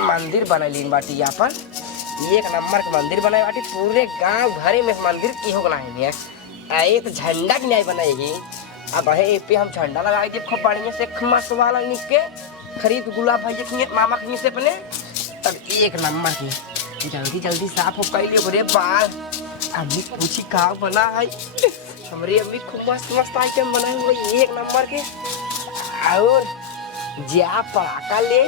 मंदिर बनैली बाटी यहाँ पर एक नंबर के मंदिर बनाए बाटी पूरे गांव घरे में मंदिर की हो बनाएंगे। आए तो झंडा की नहीं बनाएगी। अब है पे हम झंडा लगाए थे खूब बढ़िया से मस्त वाला निक के खरीद गुलाब भाई के मामा के से अपने तब एक नंबर की जल्दी जल्दी साफ हो कर लिए बुरे बाल। अम्मी पूछी कहाँ बना है हमारी अम्मी खूब मस्त मस्त आइटम बनाए हुए एक नंबर के। और ज्या पड़ाका ले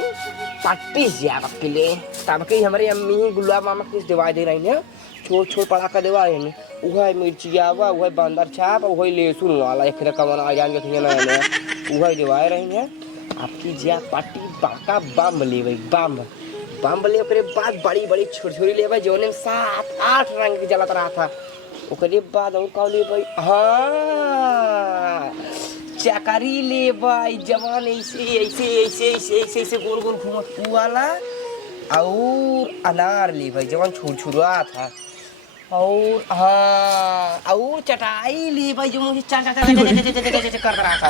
पट्टी ज्या के ले तब के हमारी अम्मी गुलाब मामा किस दिवा दे रही है छोट छोट पड़ाका दिवा रहे हैं। वह मिर्चिया हुआ वह बंदर छाप वही लहसुन वाला एक कमन आ जान के वह दिवा रही है। आपकी ज्या पट्टी बाका बम ले भाई बम बम ले ओकरे बाद बड़ी बड़ी छोटी छोटी ले भाई जोने में 7-8 रंग के जलत रहा था। ओकरे बाद और का ले भाई हाँ चकारी ले भाई जवान ऐसे ऐसे ऐसे ऐसे ऐसे ऐसे गोल गोल घूमत वाला। और अनार ले भाई जवान छुर छुरा था। और हाँ और चटाई ले भाई जो मुझे चा चा चा कर रहा था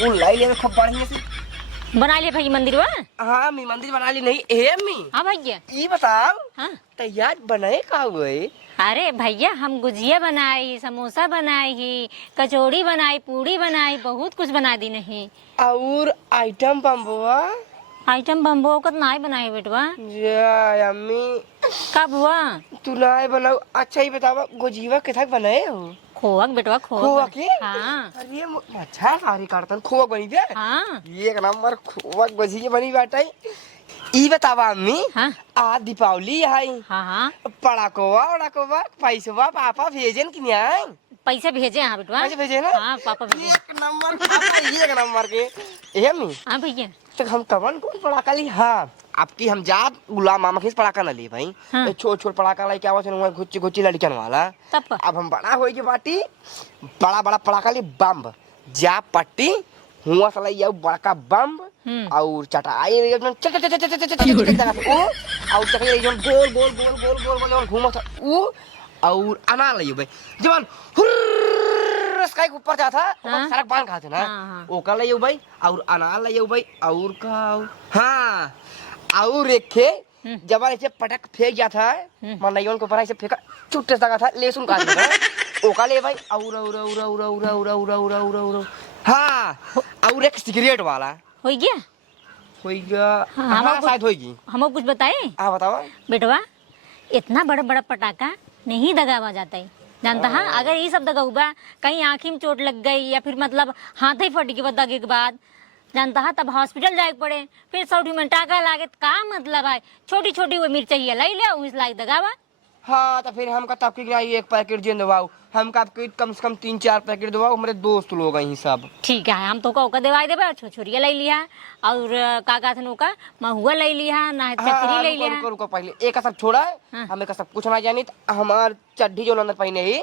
वो लाई ले खूब बढ़िया से बना ले भाई मंदिर वा। हाँ मैं मंदिर बना ली नहीं है अम्मी। हाँ भैया ये बताओ हाँ तैयार बनाए का हुए। अरे भैया हम गुजिया बनाई समोसा बनाई कचौड़ी बनाई पूड़ी बनाई बहुत कुछ बना दी नहीं। और आइटम बम्बुआ आइटम बम्बो का नहीं बनाए बेटवा। जा अम्मी कब हुआ तू ना बनाओ। अच्छा ही बताओ गुजिया कितना बनाए हो। खोआ बेटवा खोआ के हाँ अरे अच्छा सारी करतन खोआ बनी दे हाँ एक नंबर खोआ गुजिया बनी बाटा। ई बतावा अम्मी हाँ आज दीपावली है हाँ हाँ पड़ाकोवा उड़ाकोवा पैसवा पापा भेजन कि नहीं। पैसे भेजे हाँ बेटवा पैसे भेजे ना हाँ पापा भेजे एक नंबर के ए अम्मी। हाँ भैया तो हम कवन कौन पड़ाका ली। हाँ आपकी हम जात गुलाम मामा के पड़ाका न ली भाई हाँ। छोट छोट पड़ाका लाई क्या हुआ घुच्ची घुच्ची लड़कियन वाला। तब अब हम बड़ा हो के बाटी बड़ा बड़ा पड़ाका ली बम जा पट्टी हुआ सला ये बड़का बम और चटाई एकदम चट चट चट चट चट ओ और चटाई एकदम गोल गोल गोल गोल गोल गोल घूमा था वो। और अनार लियो भाई जवान स्काई के ऊपर जाता सड़क बांध खाते ना वो कर लियो भाई। और अनार लियो भाई और का हाँ और एक थे जब ऐसे पटक फेंक गया था मनैयों के ऊपर ऐसे फेंका छुट्टे सका था लहसुन काट था ओका ले भाई। और हाँ और एक सिगरेट वाला हो गया हाँ शायद होगी। हम कुछ बताए हाँ बताओ बेटवा इतना बड़ा बड़ा पटाखा नहीं दगावा जाता है जानता है। अगर ये सब दगा हुआ कहीं आँखी में चोट लग गई या फिर मतलब हाथ ही फट गई दगे के बाद जानता है तब हॉस्पिटल जाए पड़े फिर 100 में टाका लागे का मतलब है। छोटी छोटी वो मिर्च चाहिए लाई ले उस लाइक दगावा। हाँ तो फिर हमका तब की एक पैकेट जे दवाओ हमका कम से कम 3-4 पैकेट दवाओ हमारे दोस्त लोग हैं सब। ठीक है हम तो का दवाई देबा छोछुरिया ले लिया और का थे का महुआ ले लिया ना चक्री ले लिया। रुको पहले एक सब छोड़ा है हमें का सब कुछ ना जानी हमार चड्ढी जो अंदर पहने ही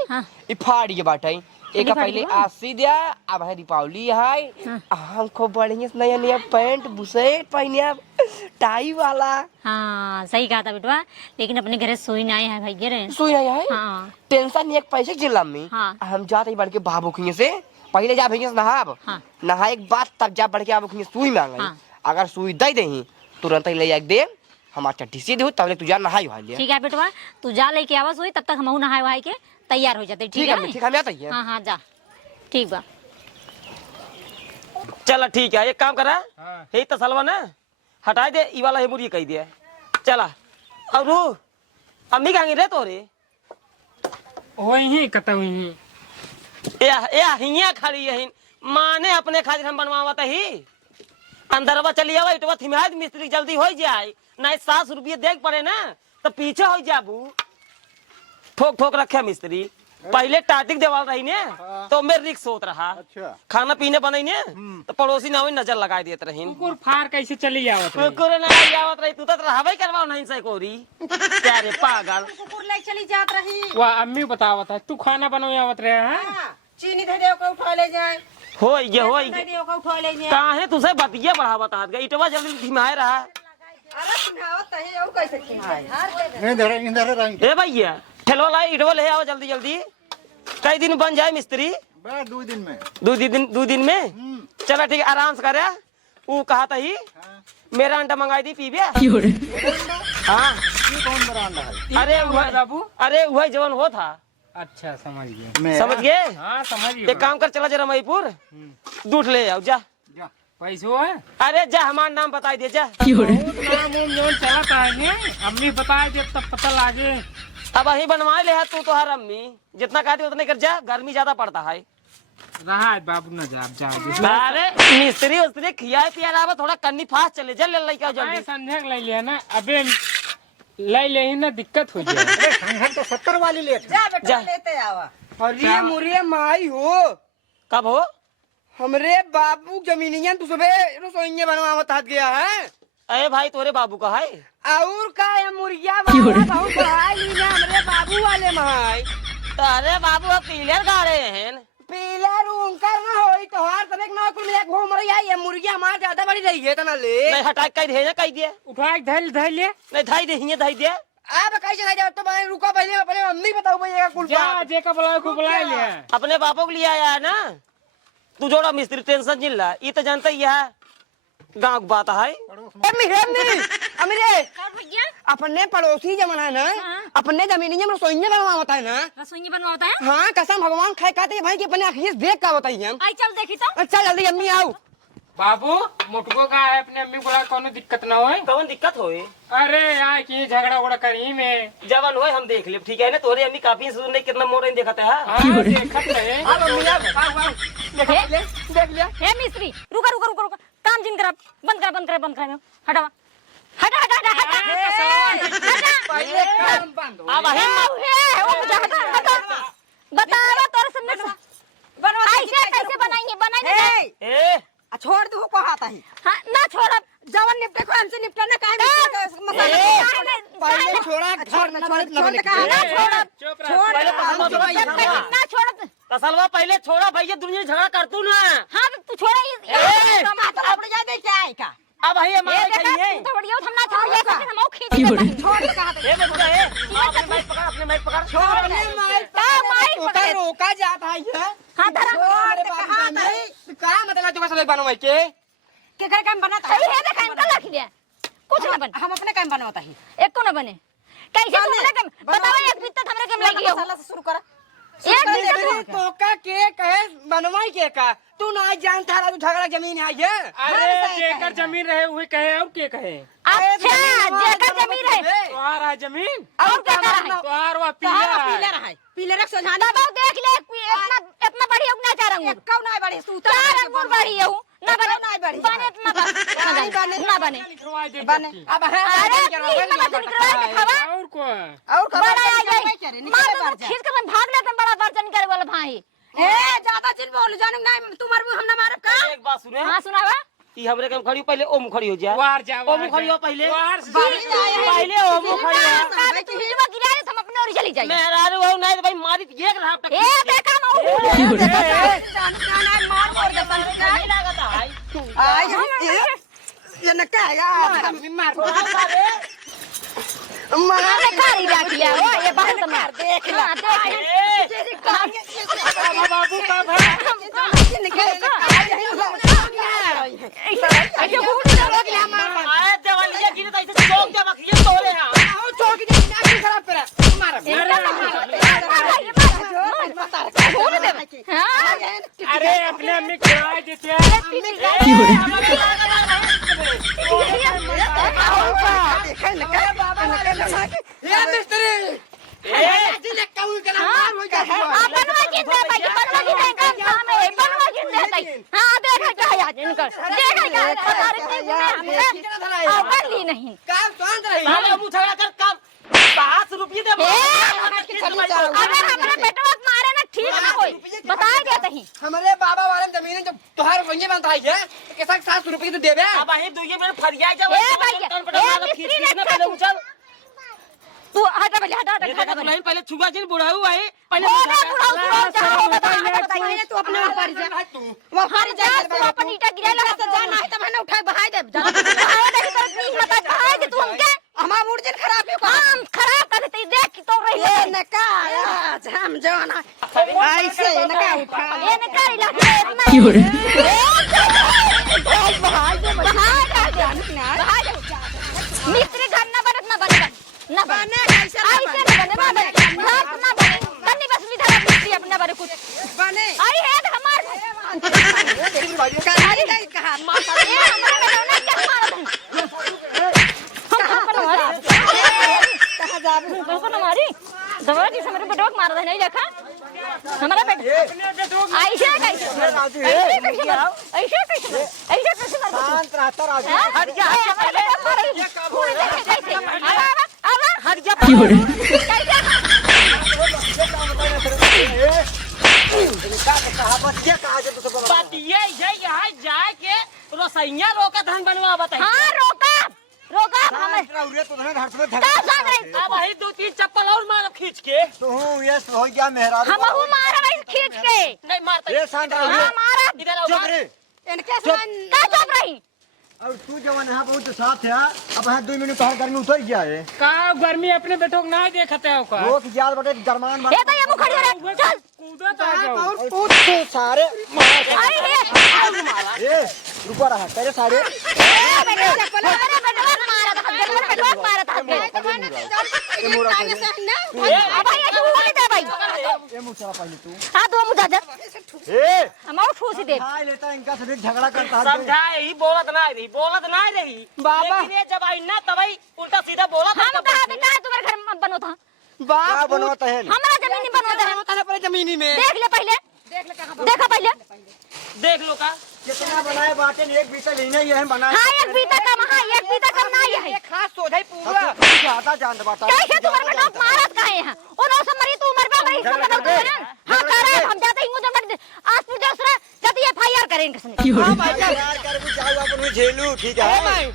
ई फाड़ के बाटे एक पहले आसी दिया। अब है दीपावली है हम खूब बढ़िया नया नया पैंट बुशर्ट पहने टाई वाला। हाँ सही कहा था बेटवा लेकिन अपने घर सुई नहीं है भाई रे सुई नहीं है। हाँ टेंशन नहीं एक पैसे जिला में हाँ हम जाते ही बढ़ के बाबू खिए से पहले जा भैया नहाब नहा एक बात तब जा बढ़ के आबू खिए सुई मांगे अगर सुई दे दही तुरंत ही ले जाके दे हमार चट्टी सीधे हो तब तू जा नहाई भाई। ठीक है बेटवा तू जा लेके आवा सुई तब तक हम नहाए वहाई के तैयार हो जाते। ठीक है ठीक है आता है। हाँ हाँ जा ठीक बा चला ठीक है एक काम करा यही तो सलवा ना हटा दे ई वाला मुर्गी कही दिया चला। और अम्मी कहाँ रे तो रे वही कत हुई हिया खड़ी है माने अपने खातिर हम बनवावत ही अंदरवा चली आवा इटवा थिमाद मिस्त्री जल्दी हो जाए नहीं 700 रुपये देख पड़े ना तो पीछे हो जाबू ठोक ठोक रखे मिस्त्री पहले टाटिक देवाल रही ने तो मेरे रिक्स होत रहा। अच्छा। खाना पीने बने ने तो पड़ोसी ना नजर लगा देते रही कुकुर फार कैसे चली आवत कुकुर ना आवत रही तू तो रहबे करवाओ नहीं से कोरी क्या रे पागल कुकुर ले चली जात रही। वाह अम्मी बतावत है तू खाना बनवे आवत रहे हैं चीनी दे दे को उठा ले जाए होई गे दे दे को उठा ले जाए काहे तुसे बतिया बढ़ावत हाथ गई इटवा जल्दी धीमाए रहा। अरे सुनावत है और कैसे खिलाए ए भैया ठेलो लाई इटवा ले आओ जल्दी जल्दी कई दिन बन जाए मिस्त्री 2 दिन में 2 दिन में चला ठीक है आराम से करे वो कहा था ही मेरा अंडा मंगाई दी पीबे हाँ ये कौन बड़ा अंडा है? अरे बाबू अरे वही जवान हो था अच्छा समझ गए समझ गए हाँ समझ एक गए काम कर चला जरा मईपुर दूध ले आओ जा पैसो है अरे जा हमारा नाम बताई दे जा बहुत नाम उम जौन चलता है ने अम्मी बताए दे तब पता लागे अब वही बनवा ले तू तो हर अम्मी जितना कहती उतने कर जा गर्मी ज्यादा पड़ता है रहा है बाबू न जा जाओ अरे मिस्त्री उस्त्री खिया पिया रहा थोड़ा कन्नी फास्ट चले जा ले लेके आओ जल्दी संध्या ले लिया ना अबे ले ले ही ना दिक्कत हो जाए संघन तो 70 वाली लेते। जा बेटा जा। लेते आवा। अरे मुरे माई हो कब हो हमरे बाबू जमीनिया तू सुबह रसोइया बनवावत हाथ गया है अरे भाई तोरे बाबू का है और का है मुर्गिया वाला बहुत भाई लीना हमरे बाबू वाले महाई अरे बाबू अब पीलर गा रहे हैं पीला रूंकर ना होई तो हार तने ना कुल मिला घूम रही है ये मुर्गिया हमार ज्यादा बड़ी रही है तना ले नहीं हटा कह दे कह दिए उठा के धैल ले नहीं धाई दे हिये धाई दे अब कैसे खाई जाओ तो मैं रुको पहले पहले अम्मी बताओ भैया कुल जा बात जे का बुलाए को बुला लिया अपने बापों को लिए आया है ना तू जोड़ा मिस्त्री टेंशन जिल रहा ये तो जानता ही है गाँव की बात है अमीरे अपने पड़ोसी जमन है ना अपने जमीनिया में रसोइया बनवावत है ना रसोई बनवाता है हाँ कसम भगवान खाए खाते भाई की अपने आँखियों से देख का बताइए हम आई चल देखी तो अच्छा जल्दी अम्मी आओ बाबू मुटको का है अपने अम्मी बुला कोनो दिक्कत ना होए कौन दिक्कत होए अरे यार की झगड़ा उगड़ा करी में जवान होए हम देख ले ठीक है ना तोरे अम्मी काफी सुनने कितना मोड़ देखते है हाँ देखत रहे अब अम्मी आओ देख लिया हे मिस्त्री रुका रुका रुका रुका काम जिन कर बंद कर हटावा हटा हटा हटा हटा पहले काम बंद हो अब बतावा तोरे से बनवा ऐसे कैसे बनाएंगे ए छोड़ दू को आता है। हाँ ना छोड़ा जवन निपटे को हमसे निपटा ना काहे पहले छोड़ा घर में छोड़ छोड़ कहा ना छोड़ चुप छोड़ रह ना छोड़ा तसलवा पहले छोड़ा भैया दुनिया झगड़ा कर तू ना हाँ तू छोड़ा माता अपने जा दे क्या है का अब भैया मारे चाहिए तो बढ़िया हम ना छोड़ ये हम और खींच छोड़ कहा ए बेटा ए अपने माइक पकड़ अपने माइक पकड़ अपने माइक पकड़ रोका जाता है ये हां धरा हमारे बाबू ने का मतलब जो सब बनवाई के घर काम बनाता सही है देखा इनका रख लिया कुछ ना बने हम अपने काम बनवाता है। एक को ना बने कैसे तुमने कम बताओ एक बित्ता हमरे कम लगी हो मसाला से शुरू करा एक बित्ता तो का के कहे बनवाई के का तू ना जानता रहा तू झगड़ा जमीन है ये अरे जेकर जमीन रहे वही कहे और के कहे अच्छा जेकर जमीन है तोहार है जमीन और क्या कर रहा है तोहार वा पीला पीला रहा है पीले रख सोझाना दबाओ देख ले इतना इतना बढ़िया उगना चाह रहा हूं कौ ना बड़ी तू चार अंगूर बढ़ी हूं ना बने नहीं बढ़ी। बने ना बने लिखवाई दे बने। बच्ची। अब है अरे प्लीज मत निकलवा के खावा और को और बड़ा आ जाए करे मार निकल दो खींच के भाग लेते हैं, बड़ा बर्तन करे वाला भाई ए ज्यादा चिन बोल जानू नहीं तुमार मुंह हम ना मारब का एक बात सुने हां सुनावा ई हमरे कम खड़ी पहले ओम खड़ी हो जा वार जा ओम खड़ी हो पहले वार पहले ओम खड़ी हो तू हिलवा गिरा दे हम अपने और चली जाइए मेहरारू हो नहीं तो भाई मारी एक रहा तक ए बेटा माऊ मार और दे नहीं लागता भाई आई ये न का यार मारे कारी रख लिया वो ये बात तो मार देख ला देख बाबू का भाई ऐसे भूल जाओ आए देवालिया गिरे तो ऐसे चौक दे बखिए तोरे हां अरे अपने अम्मी खिलाए देते हैं नहीं साले मुंह झगड़ा कर काम 5 रुपए दे अगर हमारे बेटवा मारे ना ठीक ना होई बता देते ही हमारे बाबा वाले जमीन जो तोहार संगे बनता है ये कैसा 700 रुपए तो देबे अब आई दुइये में फरिया जा ए भैया पहले उछल तू हटा पहले हटा ये देखा नहीं पहले छुआ जिन बुढ़ाऊ आई पहले तू अपने ऊपर जा तू वो हर जा तू अपन ईटा गिरा लगा तो जाना है तब हने उठा बहाई दे तू हमके हमार मूड दिन खराब है काम खराब कर देती देख तो रही ये न का हम जाना ऐसे न का उठा ये निकाल इलाके में मारिए कहानी नहीं कहा ए, हमारे बेटवा क्या मारा कहा जाबू बिल्कुल हमारी दवा जी हमारे बेटवा को मारा था नहीं देखा हमारा बेटा ऐसे कैसे शांत रहता राजू हट जा हट जा बच्चे कहा जे तो बात ये है यहाँ जाके रसैया रोका धन बनवा बताइए। हाँ रोका रोका हमें रे तो धन घर से क्या सांग रही अब वही 2-3 चप्पल और मारो खींच के। तू ये हो गया मेहरा हम मारा वही खींच के नहीं मारता ये शांत रहो हाँ मारा इधर आओ चुप रे इनके सामान क्या चुप रही और तू जवान यहाँ बहुत साथ है अब यहाँ 2 मिनट बाहर गर्मी उतर गया है का गर्मी अपने बेटो को नहीं देखते हो का रोक जाल बटे गरमान ये तो ये मुंह खड़ी हो रहा चल कूदत आ जाओ और पूछ सारे अरे ए रुका रहा तेरे सारे बेटा मारा था बेटवा मारा था ये मोरा अब ये छूसी दे भाई ये मुझसे पहले तू हां दो मुझे दे ए हम और छूसी दे खा लेता इनका सभी झगड़ा करता है समझाए ही बोलत ना रही बाबा। लेकिन ये जब आई ना तभी उल्टा सीधा बोला हम कहा बेटा तुम्हारे घर में बनो था क्या बनवाता है हमारा जमीन बनवाता है जमीनी में देख ले पहले देखा पहले देख लो का कितना बनाए बाटे एक बीता लेना ही है बनाए हाँ एक बीता कम हाँ एक बीता कम ना ये है खास सोधई पूरा ज्यादा जान बाटा कैसे तुम्हारे बेटा मारत काहे हैं ओ नौ से मरी तू मर गई इसको बदल दो हां करे हम जाते ही मुझे मत आज तू दूसरा जब एफआईआर करेंगे किसने हां भाई यार कर भी जाओ अपन में झेलू ठीक है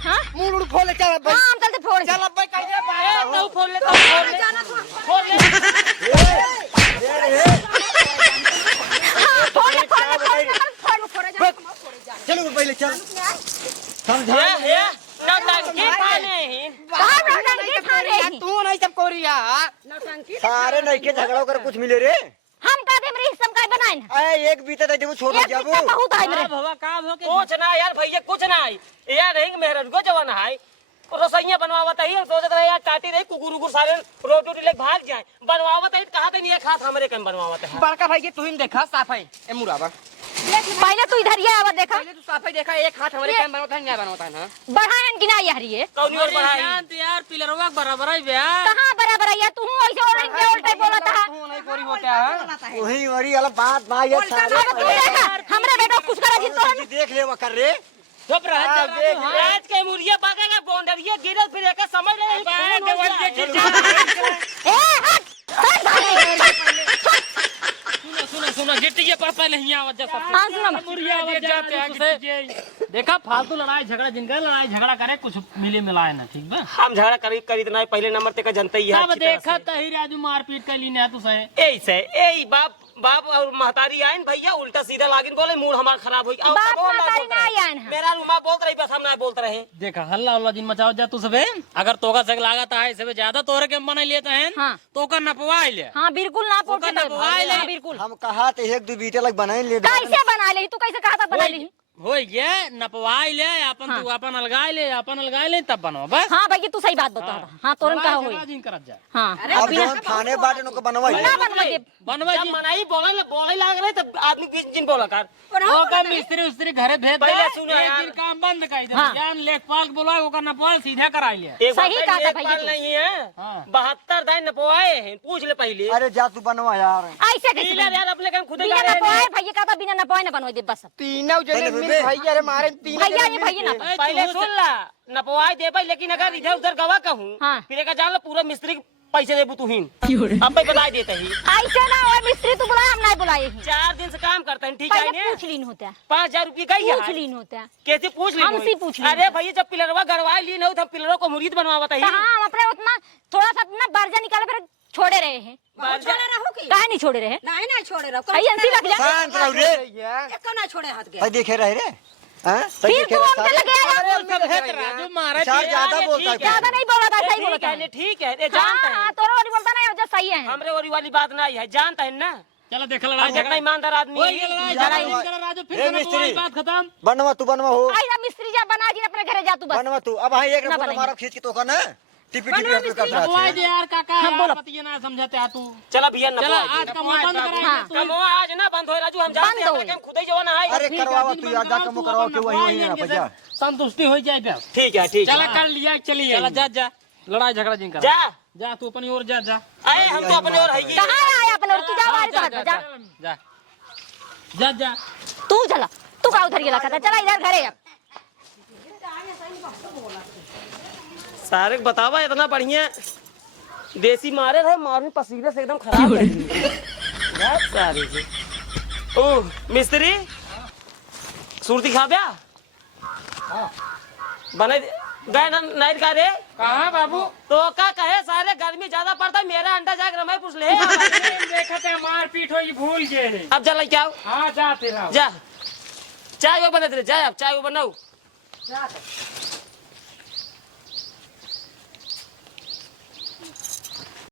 हां मुंह उड़ खोले चल हां हम चलते फोड़ चल अब भाई कहिए तो फोन ले जाना तू फोन ले फोड़ ले चलो पहले चल समझा ये नौटंकी पाने ही बाहर नौटंकी थाने ही तू नहीं सब कोरिया नौटंकी सारे नहीं के झगड़ा कर कुछ मिले रे हम का दे मेरी हिस्सा का बनाए अरे एक बीता दे वो छोड़ एक दिया बीता बहुत है मेरे कुछ ना यार भैया कुछ ना यार नहीं मेहरन को जवान है रसोइया बनवावत है सोचत रहे यार टाटी रही कुकुर उकुर सारे रोटी रोटी लेके भाग जाए बनवावत है कहा नहीं खास हमरे कम बनवावत है बड़का भाई के तू ही देखा साफ है ए मुराबा पहले तू इधर ये आवाज देखा पहले तू साफ है देखा एक हाथ हमारे कैम बनवाता है नहीं बनवाता है ना बढ़ाएं कि ना यार ये कौनी और बढ़ाई यार पिलरवा बराबर है बे कहां बराबर है तू ऐसे और इनके उल्टे बोलता है तू नहीं कोरी होता है वही वरी वाला बात ना ये सारे तू देखा हमरा बेटा कुछ करा जी तो देख ले वो कर रे चुप रह आज के मुर्गिया बागेगा बाउंड्री गिरल फिर एक समझ ले ए हट सुनो गिट्टी पर पहले नहीं आवत जा सब हां सुनो मुर्गिया आवत जाते हैं देखा फालतू लड़ाई झगड़ा जिनका लड़ाई झगड़ा करे कुछ मिले मिलाए ना ठीक बा हम झगड़ा करी ना पहले नंबर ते का जनता ही है सब देखा तही राजू मारपीट कर ली ना तू सही ऐसे यही बाप और महतारी आइन भैया उल्टा सीधा लागिन बोले मूड हमारा खराब हो गया बाप महतारी ना आइन है मेरा रूमा बोलत रही बस हम ना बोलते रहे देखा हल्ला उल्ला दिन मचाओ जा तू सबे अगर तोका सग लागत है सबे ज्यादा तोरे के बने लेते हैं हां तो का नपवाई ले हां बिल्कुल ना पोटे नपवाई ले बिल्कुल हम कहा तो एक दो बीते लग बनाए ले कैसे बना ले तू कैसे कहा था बना ली हो गया नपवाई ले अपन तू अपन अलगाई ले तब बनवा बस हां भाई तू सही बात बता रहा हां तोरन कहा होई दिन करत जा हां अब जब थाने बाटे नो को बनवाई ना बनवा दे बनवा जब मनाई बोले लाग रहे तब आदमी बीच दिन बोला कर ओ का मिस्त्री उस्त्री घरे भेज दे पहले सुनो एक यार। दिन काम बंद कर दे हाँ। जान लेखपाल के बुलाए ओकर नपवाई सीधा कराई ले एक सही बार कहा था एक भैया बार तू। नहीं है हाँ। 72 दाई नपवाए हैं पूछ ले पहले अरे जा तू बनवा यार ऐसे कैसे डीलर यार अपने काम खुद ही बिना कर ना रहे पोए हैं भैया का बिना ना पोए ना बनवा दे बस तीनों जने मिल भैया रे मारे तीन भैया ये भैया ना पहले सुन ला नपवाए दे भाई लेकिन अगर इधर उधर गवा कहूँ हाँ। फिर एक जान लो पूरा मिस्त्री के पैसे देबू तू ही अब भाई बता देता ही ऐसे ना और मिस्त्री तू बुलाया हम नहीं बुलाए 4 दिन से काम करते हैं ठीक है पहले ने पूछ लीन होता है 5000 रुपये का ही पूछ है लीन होता है कैसे पूछ ली हमसे पूछ ली। अरे भैया जब पिलरवा गड़वाई ली ना तो पिलरों को मुरीद बनवावत है तो हाँ हम अपने उतना थोड़ा सा ना बर्जा निकाले फिर छोड़े रहे हैं छोड़े रहो की काहे नहीं छोड़े रहे नहीं नहीं छोड़े रहो भैया नहीं लग जा शांत रहो रे एक ना छोड़े हाथ के भाई देखे रहे रे हैं फिर तू हमसे लगे आया राजू मारे चार ज्यादा बोलता है ज्यादा नहीं बोला था सही बोला था ठीक है ये जानता है हाँ तोरा वाली बोलता नहीं जो सही है हमरे वाली वाली बात नहीं है जानता है ना चलो देख और लड़ाई झगड़ा ईमानदार आदमी हो है। गया लड़ाई झगड़ा राजू फिर ए, से मिस्त्री। नपवाई बात खत्म बनवा तू बनवा हो आई मिस्त्री जा बना जी अपने घरे जा तू बस बनवा तू अब भाई एक ना रफा बनाएंगे। मारो खींच के तो का ना टिपी टिपी हाथ में कर रहा नपवाई है दे यार काका हाँ, यार बोलो। पतिये ना समझते आ तू चला भैया चला नपवा आज कमवा बंद कराएंगे हाँ। तू कमवा आज ना बंद हो राजू हम जाते हैं बंद हम खुद ही जो ना अरे ठीक है, करवावा दिन तू बंद यार जा कराओ, कम तू कराओ अपन के वही नपवा वही ना लेंगे भैया से संतुष्टि हो जाए पे ठीक है ठीक चला है कर लिया चलिए चला जा लड़ाई झगड़ा जिन कर जा जा तू अपनी ओर जा जा आए हम तो अपने और है ही कहाँ आया अपन और तू जा हमारे जा साथ में, जा जा जा जा तू चला तू का उधर ये लगा था चला इधर घरे अब सारे बतावा इतना बढ़िया देसी मारे रहे मार में पसीने से एकदम खराब कर दिए। बात सारी से ओ मिस्त्री सूरती खा ब्या बने गए ना नाइट का रे कहाँ बाबू तो का कहे सारे गर्मी ज्यादा पड़ता है मेरा अंडा जाके रमाई पूछ ले देखते मार पीट हो भूल गए अब चल क्या हाँ जाते रहो जा चाय वो बने तेरे जाए अब चाय वो बनाऊ